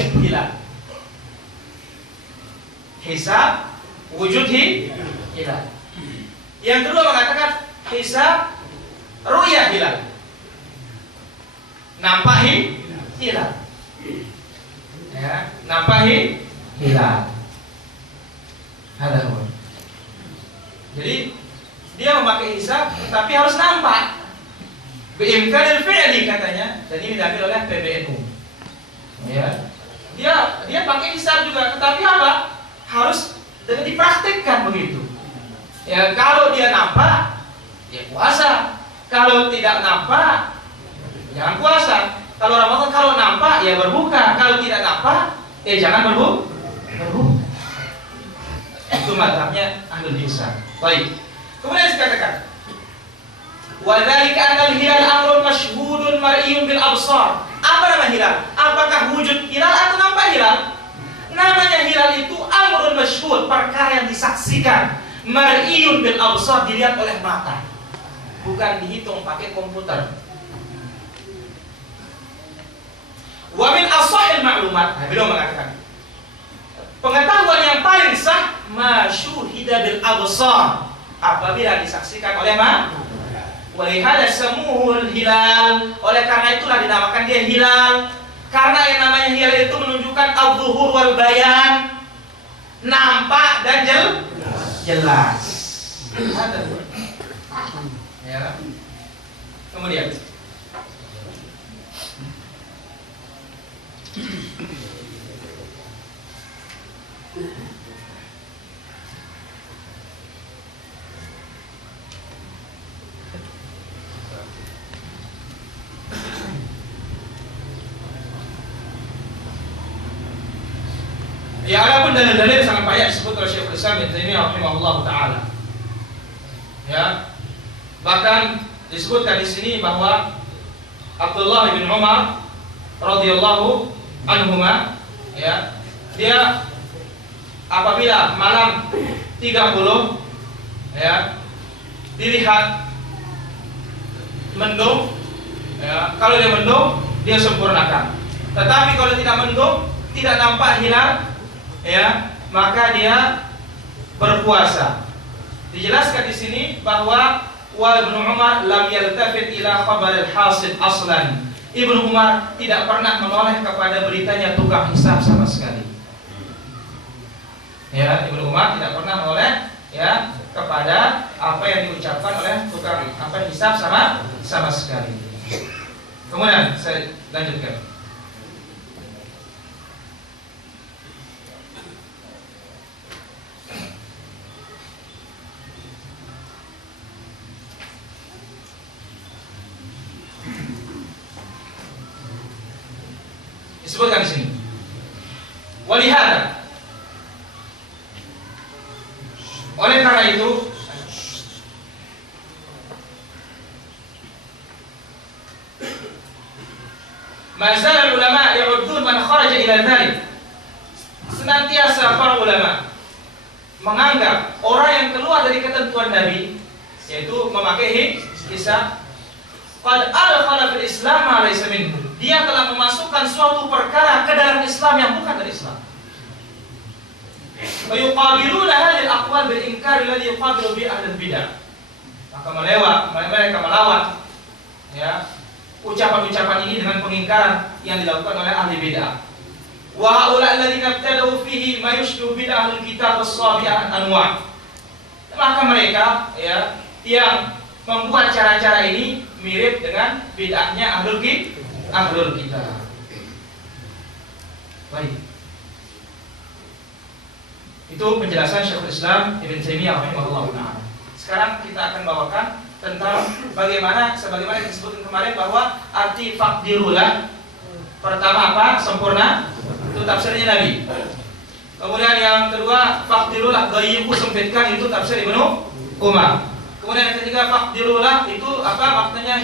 hilal. Hisab wujud hilal. Yang kedua mengatakan hisab ru'yah hilal. Nampak hilal. Ya, nampak hilal. Ada. Jadi dia memakai hisab tapi harus nampak. Biimkanil fi'li katanya, dan ini diambil oleh PBNU. Ya. Dia pakai hisab juga, tetapi apa? Harus dengan dipraktikkan begitu. Ya, kalau dia nampak, ya puasa. Kalau tidak nampak, jangan puasa. Kalau Ramadan kalau nampak, ya berbuka. Kalau tidak nampak, ya jangan berbuka. Itu mazhabnya ahlul hisab. Baik. Kemudian saya katakan, wa dzalika anal hilal amrun masyhudun mar'iyun bil absar. Apa nama hilal? Apakah wujud hilal atau nampak hilal? Namanya hilal itu amrun masyhud, perkara yang disaksikan. Mar'iyun bil absar, dilihat oleh mata. Bukan dihitung pakai komputer. Wa min ashahil ma'lumat, beliau mengatakan, pengetahuan yang paling sah masyuhida bil absar, apabila disaksikan oleh mata. Walihada semuhul hilal, oleh karena itulah dinamakan dia hilal. Karena yang namanya hilal itu menunjukkan al-zuhur wal bayan, nampak dan jelas. Ya. Kemudian ya, adapun dalil-dalil sangat banyak disebut oleh Syekhul Islam Ibnu Taimiyah rahimahullah taala. Ya. Bahkan disebutkan di sini bahwa Abdullah bin Umar radhiyallahu anhuma, ya, dia apabila malam 30, ya, dilihat mendung, ya, kalau dia mendung dia sempurnakan. Tetapi kalau tidak mendung, tidak nampak hilal, ya, maka dia berpuasa. Dijelaskan di sini bahwa wa Ibnu Umar lam yaltafit ila khabar al-hasid aslan. Ibnu Umar tidak pernah menoleh kepada beritanya tukang hisab sama sekali. Ya, Ibnu Umar tidak pernah menoleh, ya, kepada apa yang diucapkan oleh tukang hisab sama sekali. Kemudian saya lanjutkan. Disebutkan di sini. Walihada, oleh karena itu, mazal ulama ya'uddun man kharaja ila dzalik. Senantiasa para ulama menganggap orang yang keluar dari ketentuan Nabi, yaitu memakai hisab, qad adkhala fil Islam ma laysa minhu. Dia telah memasukkan suatu perkara ke dalam Islam yang bukan dari Islam. Wa yuqabiluna hadhihi al-aqwal bil inkar alladhi yuqabilu bi ahli bidah. Maka mereka melawan, ya, ucapan-ucapan ini dengan pengingkaran yang dilakukan oleh ahli bidah. Wa haula alladziina ibtada'u fihi ma yushbihu bidah al-kitab as-sabi'ah anwa'. Maka mereka, ya, yang membuat cara-cara ini mirip dengan bid'ahnya ahlul kitab. Baik. Itu penjelasan Syekhul Islam Ibnu Taimiyah rahimahullah taala. Sekarang kita akan bawakan tentang sebagaimana disebutkan kemarin bahwa arti faqdirullah, pertama apa? Sempurna. Itu tafsirnya Nabi. Kemudian yang kedua, faqdirullah ghayyibu, sempitkan, itu tafsir Ibnu Umar. Kemudian yang ketiga, faqdirullah itu apa maknanya?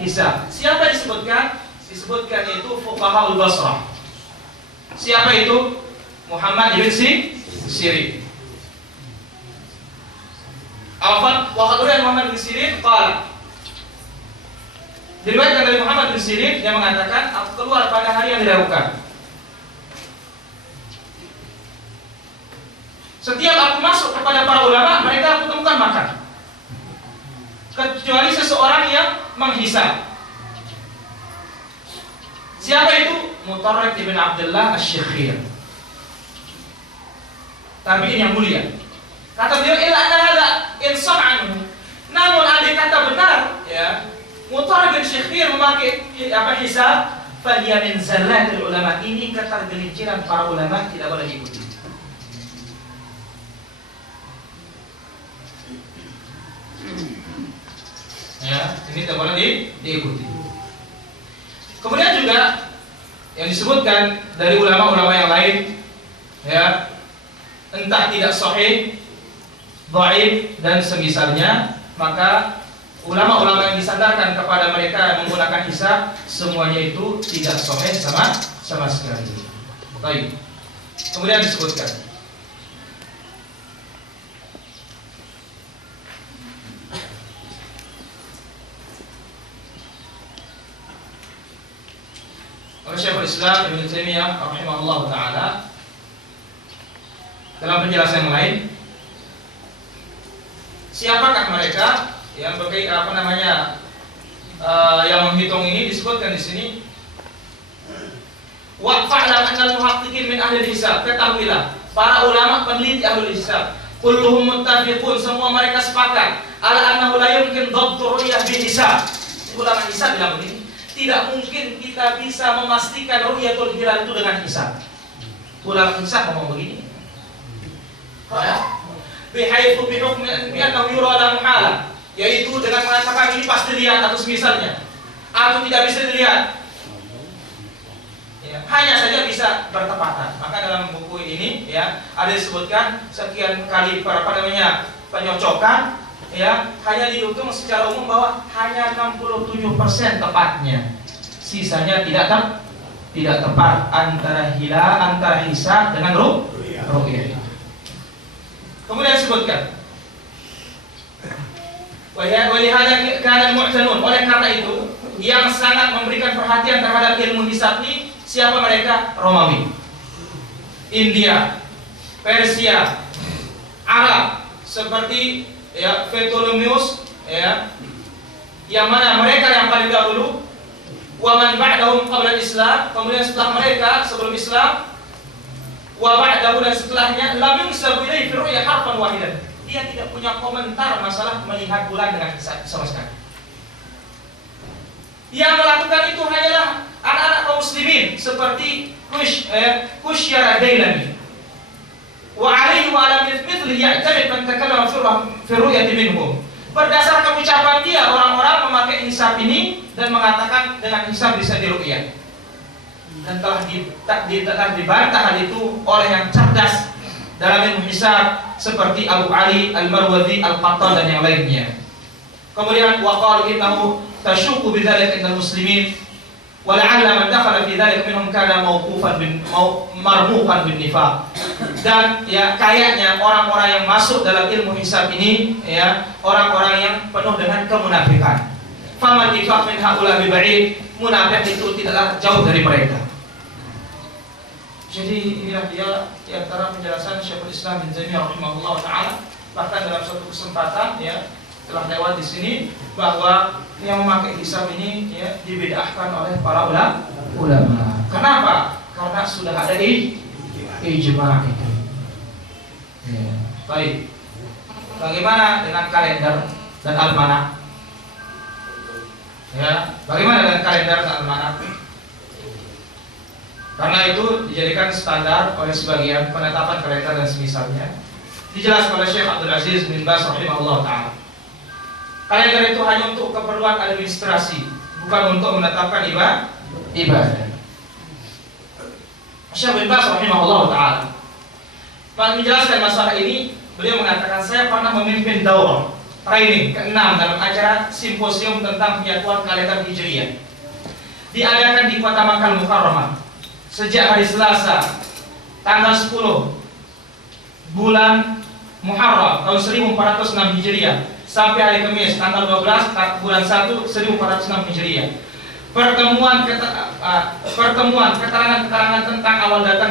Hisab. Siapa disebutkan? Disebutkan itu fuqahaul Basrah. Siapa itu? Muhammad ibn Sirin. Wa qadruyan Muhammad bin Sirin qala. Diriwayatkan dari Muhammad bin Sirin yang mengatakan, aku keluar pada hari yang diragukan. Setiap aku masuk kepada para ulama, mereka aku temukan makan. Kecuali seseorang yang menghisab. Siapa itu? Mutarrif ibn Abdullah Asy-Syekhir, tabi'in yang mulia. Kata beliau, illa anna hadza insaf anhu. Namun andai kata benar, ya, Mutarrif bin Syekhir memakai hisab, fa hiya min zallatil ulama. Ini ketergelinciran para ulama, tidak boleh diikuti. Ya, ini tidak boleh diikuti. Kemudian juga yang disebutkan dari ulama-ulama yang lain, ya, entah tidak sahih, dhaif dan semisalnya, maka ulama-ulama yang disandarkan kepada mereka menggunakan hisab, semuanya itu tidak sahih sama sekali. Baik. Kemudian disebutkan oleh Syekhul Islam Ibnu Taimiyah rahimahullah taala dalam penjelasan yang lain, siapakah mereka yang yang menghitung ini? Disebutkan di sini, wa fa'lam annal muhaqqiqin min ahli hisab. Ketahuilah, para ulama peneliti ahli hisab, kulluhum muttafiqun, semua mereka sepakat ala annahu la yumkin dhabtu ru'yah bi hisab. Ulama hisab bilang begini, tidak mungkin kita bisa memastikan ru'yatul hilal itu dengan hisab. Ulama hisab ngomong begini, bihaitsu bihukmi annahu yura la muhala, yaitu dengan mengatakan ini pasti dilihat atau semisalnya, atau tidak bisa dilihat, ya, hanya saja bisa bertepatan. Maka dalam buku ini, ya, ada disebutkan sekian kali penyocokan, ya, hanya dihitung secara umum bahwa hanya 67% tepatnya, sisanya tidak tepat antara hisab dengan ru'yah. Kemudian disebutkan, walihada kana mu'tanun, oleh karena itu yang sangat memberikan perhatian terhadap ilmu hisab ini siapa mereka? Romawi, India, Persia, Arab, seperti, ya, Ptolemaeus, ya, yang mana mereka yang paling dahulu, wa man ba'dahum qabla Islam, kemudian setelah mereka sebelum Islam, wa ba'dahu, dan setelahnya, lam yunsabu ilaihi fi ru'ya harfan wahidan. Dia tidak punya komentar masalah melihat bulan dengan hisab sama sekali. Yang melakukan itu hanyalah anak-anak kaum muslimin seperti Kushyar ad-Dailami. Wa alaihi wa ala mithlihi ya'tamid man takallama fi ru'yati minhum. Berdasarkan ucapan dia, orang-orang memakai hisab ini dan mengatakan dengan hisab bisa diru'yah. Dan telah dibantah hal itu oleh yang cerdas dalam ilmu hisab seperti Abu Ali Al-Marwazi Al-Qattan dan yang lainnya. Kemudian waqala innahu tashukku bidzalika indal muslimin wa la'alla man dakhala fi dzalika minhum kana marmuqan bin nifaq. Dan, ya, kayaknya orang-orang yang masuk dalam ilmu hisab ini, ya, orang-orang yang penuh dengan kemunafikan. Faman nifaq min haula bi ba'id, munafik itu tidaklah jauh dari mereka. Jadi inilah dia di antara penjelasan Syekhul Islam Ibnu Taimiyah rahimahullah taala. Bahkan dalam suatu kesempatan, ya, telah lewat di sini bahwa yang memakai hisab ini, ya, dibid'ahkan oleh para ulama. Kenapa? Karena sudah ada ijma' itu. Ya. Baik. Bagaimana dengan kalender dan almanak? Ya, bagaimana dengan kalender dan almanak? Karena itu dijadikan standar oleh sebagian penetapan kalender dan semisalnya. Dijelaskan oleh Syekh Abdul Aziz bin Baz rahimahullah taala. Kalender itu hanya untuk keperluan administrasi, bukan untuk menetapkan ibadah. Syekh bin Baz rahimahullah taala menjelaskan masalah ini. Beliau mengatakan, saya pernah memimpin daurah training ke-6 dalam acara simposium tentang penyatuan kalender Hijriyah. Diadakan di kota Makkah Mukarramah sejak hari Selasa tanggal 10 bulan Muharram tahun 1406 Hijriah sampai hari Kamis tanggal 12 bulan 1 1406 Hijriah. Pertemuan keterangan-keterangan tentang awal datang